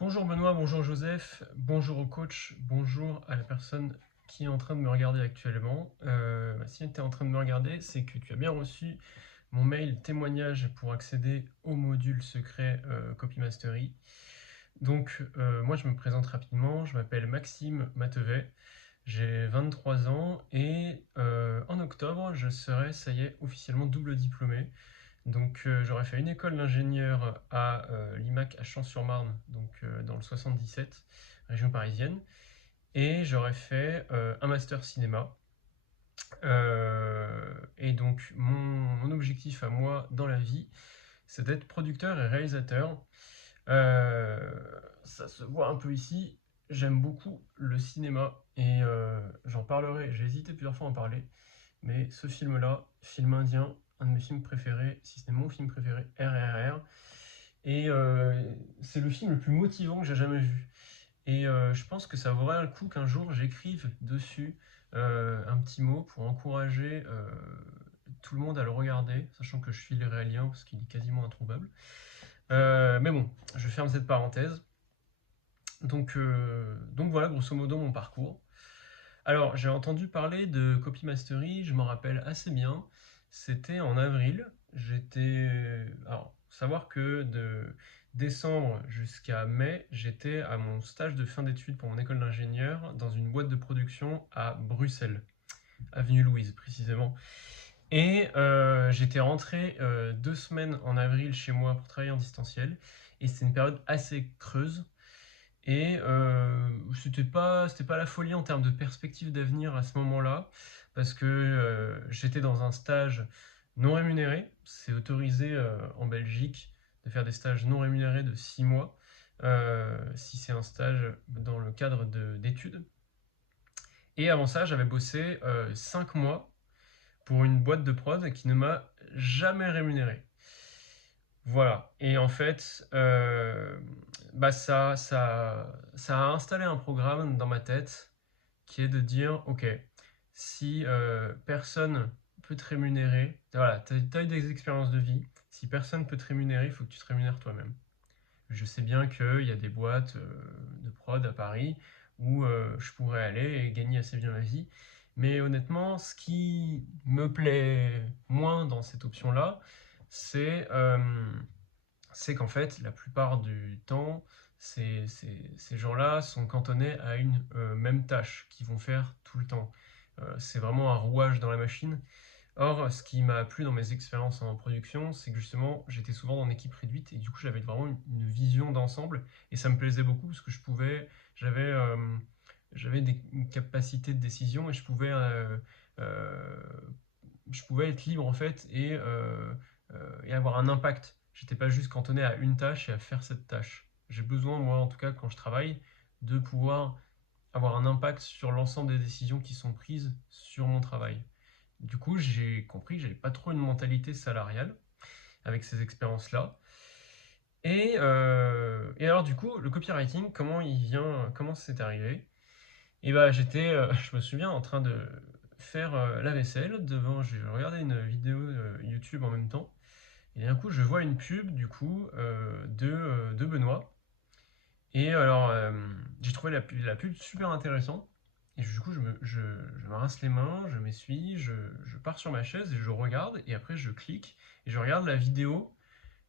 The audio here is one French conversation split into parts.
Bonjour Benoît, bonjour Joseph, bonjour au coach, bonjour à la personne qui est en train de me regarder actuellement. Si tu es en train de me regarder, c'est que tu as bien reçu mon mail témoignage pour accéder au module secret Copy Mastery. Donc moi je me présente rapidement, je m'appelle Maxime Matevet, j'ai 23 ans et en octobre je serai, ça y est, officiellement double diplômé. Donc j'aurais fait une école d'ingénieur à l'IMAC à Champs-sur-Marne, donc dans le 77, région parisienne, et j'aurais fait un master cinéma. Et donc mon objectif à moi dans la vie, c'est d'être producteur et réalisateur. Euh, Ça se voit un peu ici, j'aime beaucoup le cinéma et j'en parlerai, j'ai hésité plusieurs fois à en parler, mais ce film-là, film indien, un de mes films préférés, si ce n'est mon film préféré, RRR. Et c'est le film le plus motivant que j'ai jamais vu. Et je pense que ça vaudrait le coup qu'un jour j'écrive dessus un petit mot pour encourager tout le monde à le regarder, sachant que je suis l'irréalien parce qu'il est quasiment introuvable. Mais bon, je ferme cette parenthèse. Donc voilà, grosso modo, mon parcours. Alors, j'ai entendu parler de Copy Mastery, je m'en rappelle assez bien. C'était en avril. Alors, savoir que de décembre jusqu'à mai, j'étais à mon stage de fin d'études pour mon école d'ingénieur dans une boîte de production à Bruxelles, avenue Louise précisément. Et j'étais rentré 2 semaines en avril chez moi pour travailler en distanciel. Et c'est une période assez creuse. Et c'était pas la folie en termes de perspective d'avenir à ce moment-là, parce que j'étais dans un stage non rémunéré. C'est autorisé en Belgique de faire des stages non rémunérés de 6 mois, si c'est un stage dans le cadre d'études. Et avant ça, j'avais bossé 5 mois pour une boîte de prod qui ne m'a jamais rémunéré. Voilà. Et en fait, ça a installé un programme dans ma tête qui est de dire, ok, si personne peut te rémunérer, voilà, tu as eu des expériences de vie, si personne peut te rémunérer, il faut que tu te rémunères toi-même. Je sais bien qu'il y a des boîtes de prod à Paris où je pourrais aller et gagner assez bien ma vie. Mais honnêtement, ce qui me plaît moins dans cette option-là, c'est c'est qu'en fait, la plupart du temps, ces gens-là sont cantonnés à une même tâche qu'ils vont faire tout le temps. C'est vraiment un rouage dans la machine. Or, ce qui m'a plu dans mes expériences en production, c'est que justement, j'étais souvent dans une équipe réduite et du coup, j'avais vraiment une vision d'ensemble et ça me plaisait beaucoup parce que j'avais, une capacité de décision et euh, je pouvais être libre en fait et avoir un impact. J'étais pas juste cantonné à une tâche et à faire cette tâche. J'ai besoin, moi en tout cas, quand je travaille, de pouvoir avoir un impact sur l'ensemble des décisions qui sont prises sur mon travail. Du coup, j'ai compris que j'avais pas trop une mentalité salariale avec ces expériences-là. Et alors, du coup, le copywriting, comment c'est arrivé? Et bah, je me souviens en train de faire la vaisselle devant, je regardais une vidéo YouTube en même temps, et d'un coup, je vois une pub du coup de Benoît. Et alors, j'ai trouvé la pub super intéressante. Et du coup, je me rince les mains, je m'essuie, je pars sur ma chaise et je regarde. Et après, je clique et je regarde la vidéo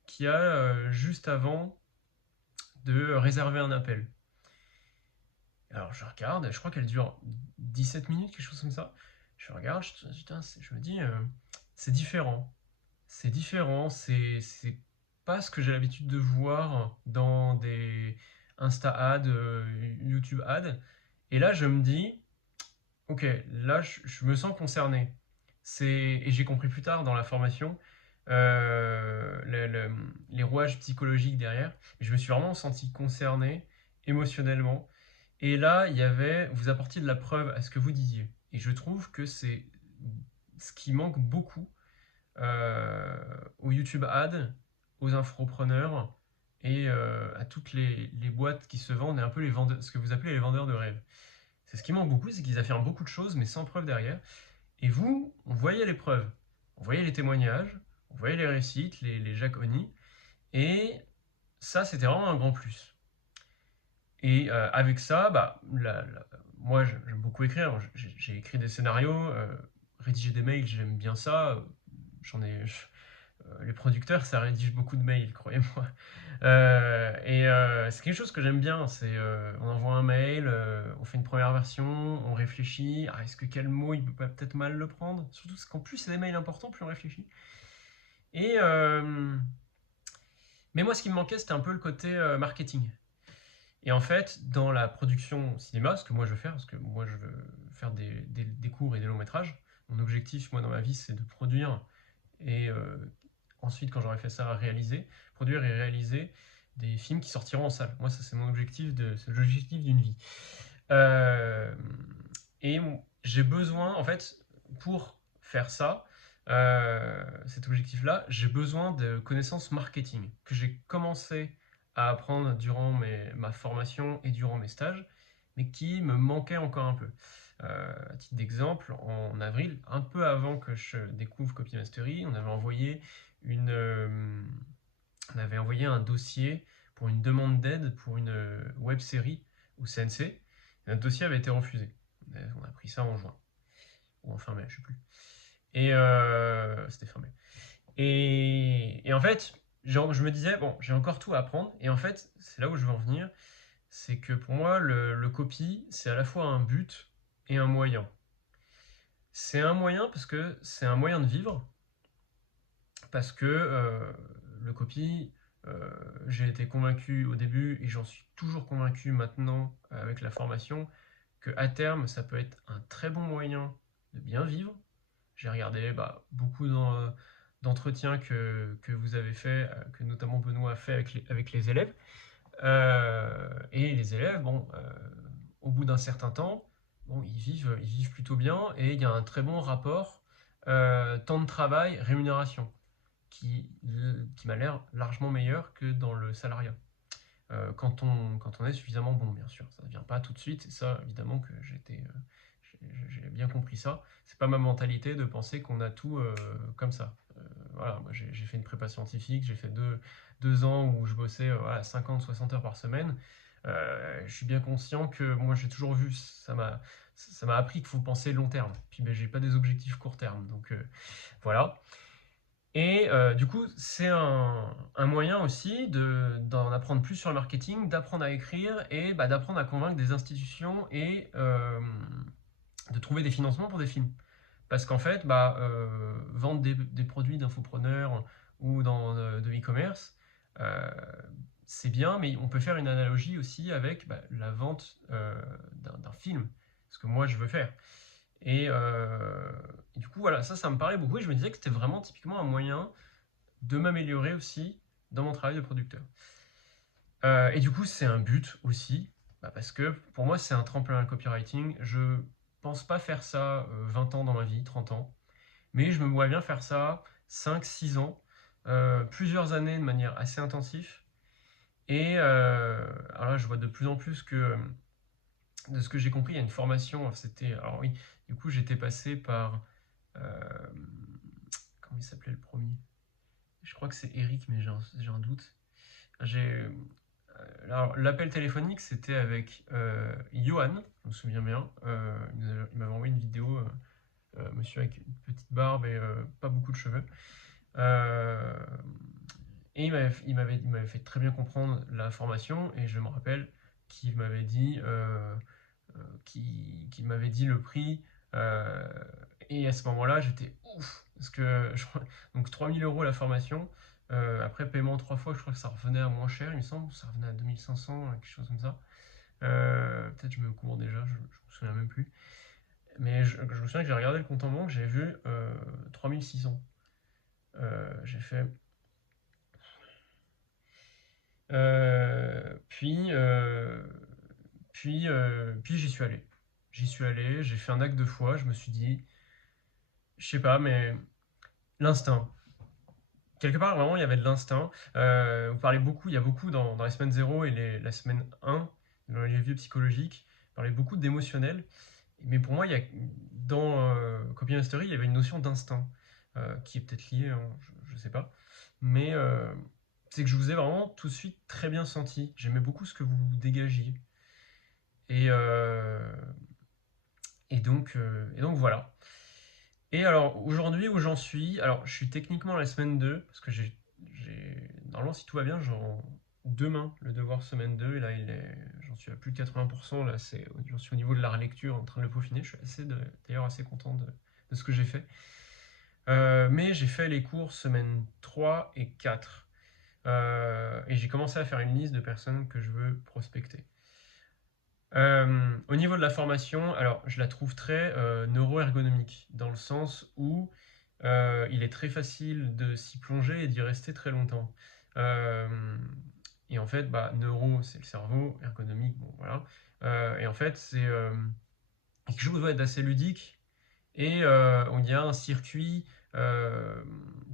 qu'il y a juste avant de réserver un appel. Alors, je regarde, je crois qu'elle dure 17 minutes, quelque chose comme ça. Je regarde, je me dis, c'est différent. C'est différent, c'est pas ce que j'ai l'habitude de voir dans des Insta ads, YouTube ads. Et là, je me dis, ok, là, je me sens concerné. Et j'ai compris plus tard dans la formation les rouages psychologiques derrière. Et je me suis vraiment senti concerné émotionnellement. Et là, il y avait, vous apportiez de la preuve à ce que vous disiez. Et je trouve que c'est ce qui manque beaucoup aux YouTube Ads, aux infopreneurs et à toutes les boîtes qui se vendent et un peu les vendeurs, ce que vous appelez les vendeurs de rêve. C'est ce qui manque beaucoup, c'est qu'ils affirment beaucoup de choses mais sans preuve derrière. Et vous, on voyait les preuves, on voyait les témoignages, on voyait les réussites, les Jacques Oni, et ça c'était vraiment un grand plus. Et avec ça, bah, moi j'aime beaucoup écrire. J'ai écrit des scénarios, rédiger des mails, j'aime bien ça. J'en ai, les producteurs, ça rédige beaucoup de mails, croyez-moi. C'est quelque chose que j'aime bien. On envoie un mail, on fait une première version, on réfléchit. Ah, est-ce que quel mot il peut peut-être mal le prendre? Surtout parce qu'en plus c'est des mails importants, plus on réfléchit. Et mais moi, ce qui me manquait, c'était un peu le côté marketing. Et en fait, dans la production cinéma, ce que moi je veux faire, parce que moi je veux faire des courts et des longs métrages, mon objectif, moi, dans ma vie, c'est de produire et ensuite, quand j'aurai fait ça, réaliser, produire et réaliser des films qui sortiront en salle. Moi, ça, c'est mon objectif, c'est l'objectif d'une vie. Euh, et j'ai besoin, en fait, pour faire ça, cet objectif-là, j'ai besoin de connaissances marketing que j'ai commencé à apprendre durant ma formation et durant mes stages, mais qui me manquaient encore un peu. À titre d'exemple, en avril, un peu avant que je découvre Copy Mastery, on avait envoyé un dossier pour une demande d'aide pour une web série au CNC. Et notre dossier avait été refusé. On a pris ça en juin, ou en fin mai, je sais plus. Et c'était fin mai. Et en fait, genre, je me disais, bon, j'ai encore tout à apprendre. Et en fait, c'est là où je veux en venir. C'est que pour moi, le copy, c'est à la fois un but et un moyen. C'est un moyen parce que c'est un moyen de vivre. Parce que le copy, j'ai été convaincu au début et j'en suis toujours convaincu maintenant avec la formation que à terme, ça peut être un très bon moyen de bien vivre. J'ai regardé beaucoup d'entretiens que vous avez fait, que notamment Benoît a fait avec les élèves. Et les élèves, bon, au bout d'un certain temps, bon, ils vivent plutôt bien et il y a un très bon rapport temps de travail, rémunération, qui m'a l'air largement meilleur que dans le salariat. Quand on est suffisamment bon, bien sûr. Ça ne vient pas tout de suite, et ça, évidemment, que j'ai bien compris ça. C'est pas ma mentalité de penser qu'on a tout comme ça. Voilà, moi j'ai fait une prépa scientifique, j'ai fait deux ans où je bossais voilà, 50-60 heures par semaine. Je suis bien conscient que moi j'ai toujours vu, ça m'a appris qu'il faut penser long terme. Puis ben, j'ai pas des objectifs court terme, donc voilà. Et du coup, c'est un moyen aussi d'en apprendre plus sur le marketing, d'apprendre à écrire et d'apprendre à convaincre des institutions et de trouver des financements pour des films. Parce qu'en fait, vendre des produits d'infopreneurs ou de e-commerce, euh, c'est bien, mais on peut faire une analogie aussi avec la vente d'un film, ce que moi je veux faire. Et du coup, voilà, ça me parlait beaucoup et je me disais que c'était vraiment typiquement un moyen de m'améliorer aussi dans mon travail de producteur. Et du coup, c'est un but aussi, parce que pour moi, c'est un tremplin à copywriting. Je pense pas faire ça 20 ans dans ma vie, 30 ans, mais je me vois bien faire ça 5-6 ans, plusieurs années de manière assez intensive. Et alors là, je vois de plus en plus que, de ce que j'ai compris, il y a une formation. Alors oui, du coup, j'étais passé par. euh, comment il s'appelait le premier? Je crois que c'est Eric, mais j'ai un doute. J'ai, alors, l'appel téléphonique, c'était avec Johan, je me souviens bien. Il m'avait envoyé une vidéo, monsieur avec une petite barbe et pas beaucoup de cheveux. Euh, et il m'avait fait très bien comprendre la formation, et je me rappelle qu'il m'avait dit, qu'il m'avait dit le prix. euh, et à ce moment-là, j'étais ouf, parce que donc 3 000 € la formation. Après paiement 3 fois, je crois que ça revenait à moins cher, il me semble, ça revenait à 2 500, quelque chose comme ça. Peut-être je me cours déjà, je me souviens même plus. Mais je me souviens que j'ai regardé le compte en banque, j'ai vu 3 600. J'ai fait. Euh, puis, euh, puis j'y suis allé. J'y suis allé, j'ai fait un acte de foi, je me suis dit, je sais pas, mais l'instinct. Quelque part, vraiment, il y avait de l'instinct. Vous parlez beaucoup, il y a beaucoup dans les semaines 0 et la semaine 1, dans les vieux psychologiques, il parlait beaucoup d'émotionnel. Mais pour moi, dans Copy Mastery, il y avait une notion d'instinct, qui est peut-être liée, hein, je sais pas. Mais c'est que je vous ai vraiment tout de suite très bien senti. J'aimais beaucoup ce que vous dégagiez. Et, et donc voilà. Et alors aujourd'hui où j'en suis, alors je suis techniquement à la semaine 2 parce que normalement si tout va bien, demain le devoir semaine 2 et là j'en suis à plus de 80%, là j'en suis au niveau de la relecture en train de le peaufiner, je suis d'ailleurs assez content de ce que j'ai fait. Mais j'ai fait les cours semaine 3 et 4 et j'ai commencé à faire une liste de personnes que je veux prospecter. Au niveau de la formation, alors je la trouve très neuro-ergonomique, dans le sens où il est très facile de s'y plonger et d'y rester très longtemps. Euh, et en fait, neuro, c'est le cerveau, ergonomique, bon voilà. Et en fait, c'est quelque chose d'assez ludique. Et il y a un circuit euh,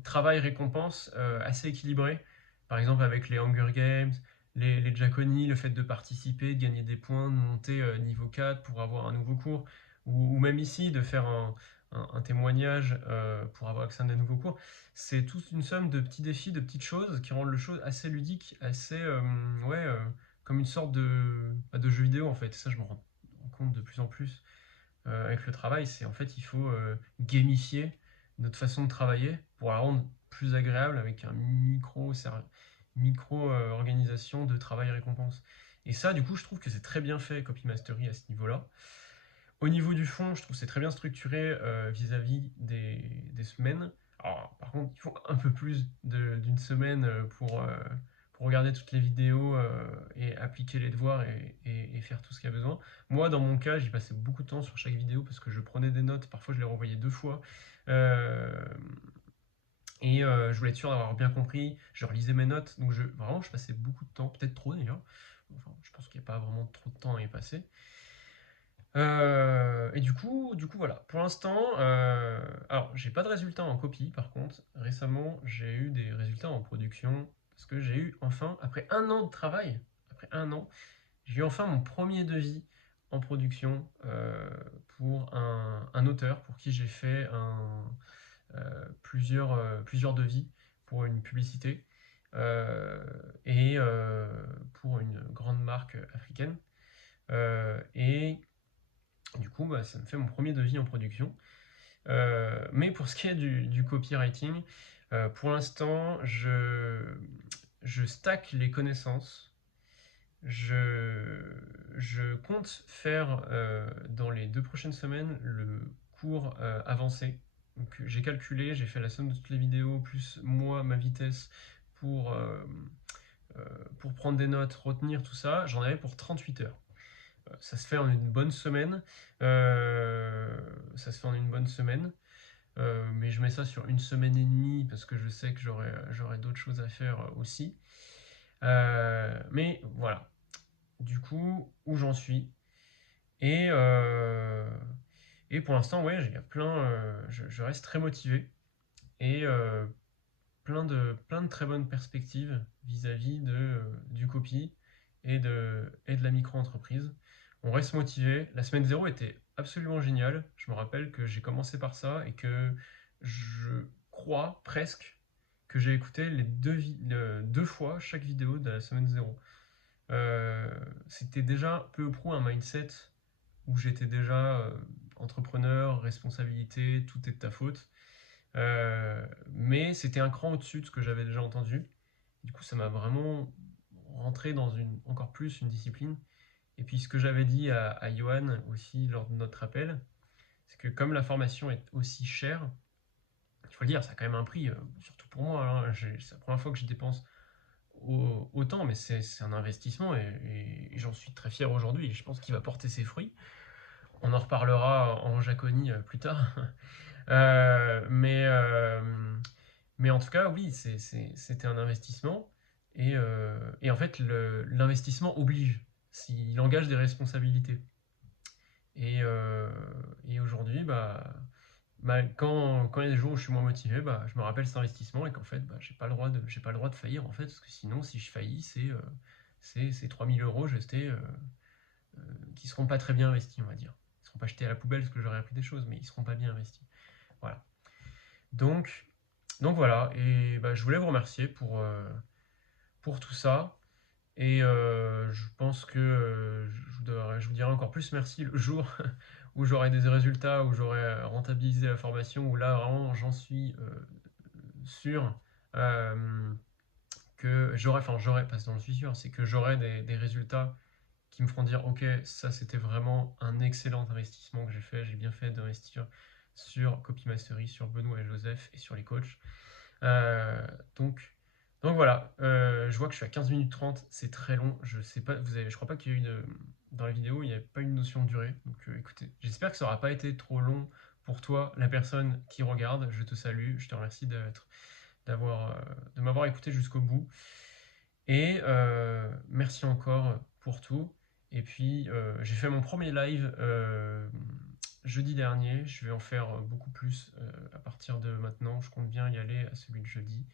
travail-récompense assez équilibré. Par exemple, avec les Hunger Games, les Diaconies, le fait de participer, de gagner des points, de monter niveau 4 pour avoir un nouveau cours, ou même ici, de faire un témoignage pour avoir accès à des nouveaux cours. C'est toute une somme de petits défis, de petites choses qui rendent le chose assez ludique, assez, ouais, comme une sorte de jeu vidéo en fait. Ça, je me rends compte de plus en plus avec le travail, c'est en fait il faut gamifier notre façon de travailler pour la rendre plus agréable avec un micro organisation de travail récompense. Et ça, du coup, je trouve que c'est très bien fait Copy Mastery à ce niveau-là. Au niveau du fond, je trouve que c'est très bien structuré vis-à-vis des semaines. Alors, par contre, il faut un peu plus d'une semaine pour regarder toutes les vidéos et appliquer les devoirs et faire tout ce qu'il y a besoin. Moi, dans mon cas, j'y passais beaucoup de temps sur chaque vidéo parce que je prenais des notes. Parfois, je les renvoyais 2 fois. Euh, et je voulais être sûr d'avoir bien compris. Je relisais mes notes. Donc, vraiment, je passais beaucoup de temps, peut-être trop d'ailleurs. Enfin, je pense qu'il n'y a pas vraiment trop de temps à y passer. Et du coup, voilà. Pour l'instant, alors j'ai pas de résultats en copie. Par contre, récemment, j'ai eu des résultats en production parce que j'ai eu enfin, après un an de travail, après un an, j'ai eu enfin mon premier devis en production pour un auteur pour qui j'ai fait plusieurs devis pour une publicité et pour une grande marque africaine. Et du coup, ça me fait mon premier devis en production. Mais pour ce qui est du copywriting, pour l'instant, je stack les connaissances. Je, je compte faire dans les 2 prochaines semaines le cours avancé. Donc j'ai calculé, j'ai fait la somme de toutes les vidéos, plus moi, ma vitesse pour, euh, pour prendre des notes, retenir tout ça. J'en avais pour 38 heures. Ça se fait en une bonne semaine. Ça se fait en une bonne semaine. Mais je mets ça sur une semaine et demie parce que je sais que j'aurai d'autres choses à faire aussi. Mais voilà. Du coup, où j'en suis. Et, euh, et pour l'instant, ouais, il y a je reste très motivé et plein de très bonnes perspectives vis-à-vis du copy et de la micro-entreprise. On reste motivé. La semaine 0 était absolument géniale. Je me rappelle que j'ai commencé par ça et que je crois presque que j'ai écouté les 2 fois chaque vidéo de la semaine 0. C'était déjà peu ou prou un mindset où j'étais déjà entrepreneur, responsabilité, tout est de ta faute. Mais c'était un cran au-dessus de ce que j'avais déjà entendu. Du coup, ça m'a vraiment rentré dans encore plus une discipline. Et puis, ce que j'avais dit à Johan aussi lors de notre appel, c'est que comme la formation est aussi chère, il faut le dire, ça a quand même un prix, surtout pour moi. Hein. C'est la première fois que je dépense autant, mais c'est un investissement et j'en suis très fier aujourd'hui. Et je pense qu'il va porter ses fruits. On en reparlera en Jaconie plus tard. Euh, mais, euh, mais en tout cas, oui, c'était un investissement. Et en fait, l'investissement oblige. Il engage des responsabilités. Et, euh, et aujourd'hui, quand il y a des jours où je suis moins motivé, je me rappelle cet investissement et qu'en fait, j'ai pas le droit de faillir en fait, parce que sinon, si je faillis, c'est 3 000 € jetés qui seront pas très bien investis, on va dire. Ils seront pas jetés à la poubelle parce que j'aurais appris des choses, mais ils seront pas bien investis. Voilà. Donc, donc voilà, et je voulais vous remercier pour tout ça. Et je pense que je vous je vous dirai encore plus merci le jour où j'aurai des résultats, où j'aurai rentabilisé la formation, où là vraiment j'en suis sûr que j'aurai, parce que j'en suis sûr, c'est que j'aurai des résultats qui me feront dire ok, ça c'était vraiment un excellent investissement que j'ai fait, j'ai bien fait d'investir sur Copy Mastery, sur Benoît et Joseph et sur les coachs. Euh, donc, donc voilà, je vois que je suis à 15 minutes 30, c'est très long. Je sais pas, je crois pas qu'il y ait eu dans la vidéo, il n'y avait pas une notion de durée. Donc écoutez, j'espère que ça aura pas été trop long pour toi, la personne qui regarde. Je te salue, je te remercie de m'avoir écouté jusqu'au bout. Et merci encore pour tout. Et puis, j'ai fait mon premier live jeudi dernier. Je vais en faire beaucoup plus à partir de maintenant. Je compte bien y aller à celui de jeudi.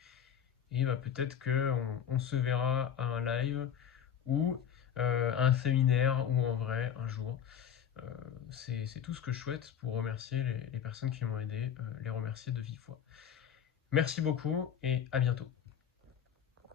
Et bah, peut-être qu'on se verra à un live ou à un séminaire ou en vrai un jour. Euh, c'est tout ce que je souhaite pour remercier les personnes qui m'ont aidé, les remercier de vive voix. Merci beaucoup et à bientôt.